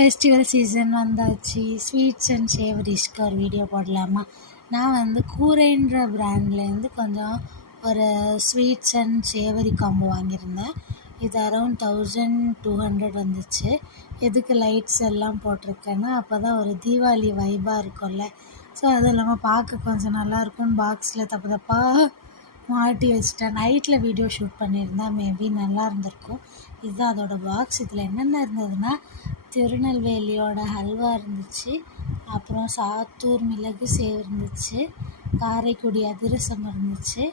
Festival season வந்தாச்சு. Sweets and சேவரிஸ்க்கு ஒரு video போடலாமா? நான் வந்து கூரைன்ற பிராண்ட்லேருந்து கொஞ்சம் ஒரு ஸ்வீட்ஸ் அண்ட் சேவரி காம்போ வாங்கியிருந்தேன். இது அரௌண்ட் 1200 வந்துச்சு. எதுக்கு லைட்ஸ் எல்லாம் போட்டிருக்கேன்னா, அப்போ தான் ஒரு தீபாவளி வைபாக இருக்கும்ல. ஸோ அதுவும் இல்லாமல் பார்க்க கொஞ்சம் நல்லாயிருக்கும்னு பாக்ஸில் தப்பு தப்பாக மாட்டி வச்சுட்டேன். நைட்டில் வீடியோ ஷூட் பண்ணியிருந்தேன், மேபி நல்லா இருந்திருக்கும். இதுதான் அதோட பாக்ஸ். இதில் என்னென்ன இருந்ததுன்னா, திருநெல்வேலியோட ஹல்வா இருந்துச்சு, அப்புறம் சாத்தூர் மிளகு சேவ் இருந்துச்சு, காரைக்குடி அதிரசம் இருந்துச்சு.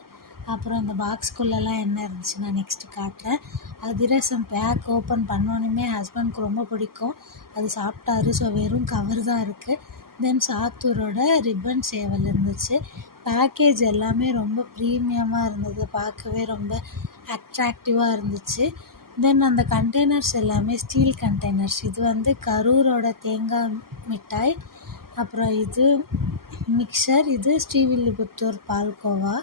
அப்புறம் இந்த பாக்ஸ்குள்ளெல்லாம் என்ன இருந்துச்சு நான் நெக்ஸ்ட்டு காட்டுறேன். அதிரசம் பேக் ஓப்பன் பண்ணோன்னே ஹஸ்பண்ட்க்கு ரொம்ப பிடிக்கும், அது சாப்பிட்டாரு. ஸோ வெறும் கவர் தான் இருக்குது. தென் சாத்தூரோட ரிப்பன் சேவல் இருந்துச்சு. பேக்கேஜ் எல்லாமே ரொம்ப ப்ரீமியமாக இருந்தது, பார்க்கவே ரொம்ப அட்ராக்டிவாக இருந்துச்சு. தென் அந்த கண்டெய்னர்ஸ் எல்லாமே ஸ்டீல் கண்டெய்னர்ஸ். இது வந்து கரூரோட தேங்காய் மிட்டாய், அப்புறம் இது மிக்சர், இது ஸ்ரீவில்லிபுத்தூர் பால்கோவா.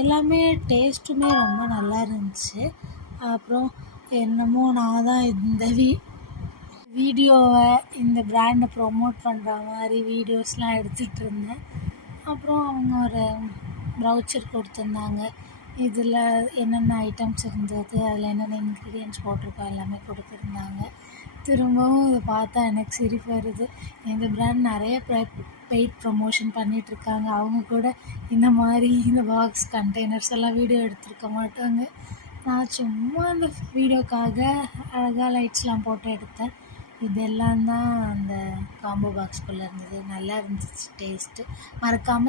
எல்லாமே டேஸ்ட்டுமே ரொம்ப நல்லா இருந்துச்சு. அப்புறம் என்னமோ நான் தான் இந்த வீடியோவை இந்த பிராண்டை ப்ரொமோட் பண்ணுற மாதிரி வீடியோஸ்லாம் எடுத்துகிட்டு இருந்தேன். அப்புறம் அவங்க ஒரு ப்ரௌச்சர் கொடுத்துருந்தாங்க. இதில் என்னென்ன ஐட்டம்ஸ் இருந்தது, அதில் என்னென்ன இன்க்ரீடியன்ட்ஸ் போட்டிருக்கோம் எல்லாமே கொடுத்துருந்தாங்க. திரும்பவும் இதை பார்த்தா எனக்கு சிரிப்பு வருது. இந்த பிராண்ட் நிறைய பெய்ட் ப்ரமோஷன் பண்ணிகிட்ருக்காங்க. அவங்க கூட இந்த மாதிரி இந்த பாக்ஸ் கண்டெய்னர்ஸ் எல்லாம் வீடியோ எடுத்திருக்க மாட்டாங்க. நான் சும்மா அந்த வீடியோக்காக அழகாக லைட்ஸ்லாம் போட்டு எடுத்தேன். இதெல்லாம் தான் அந்த காம்போ பாக்ஸ்குள்ளே இருந்தது. நல்லா இருந்துச்சு டேஸ்ட்டு. மறக்காமல்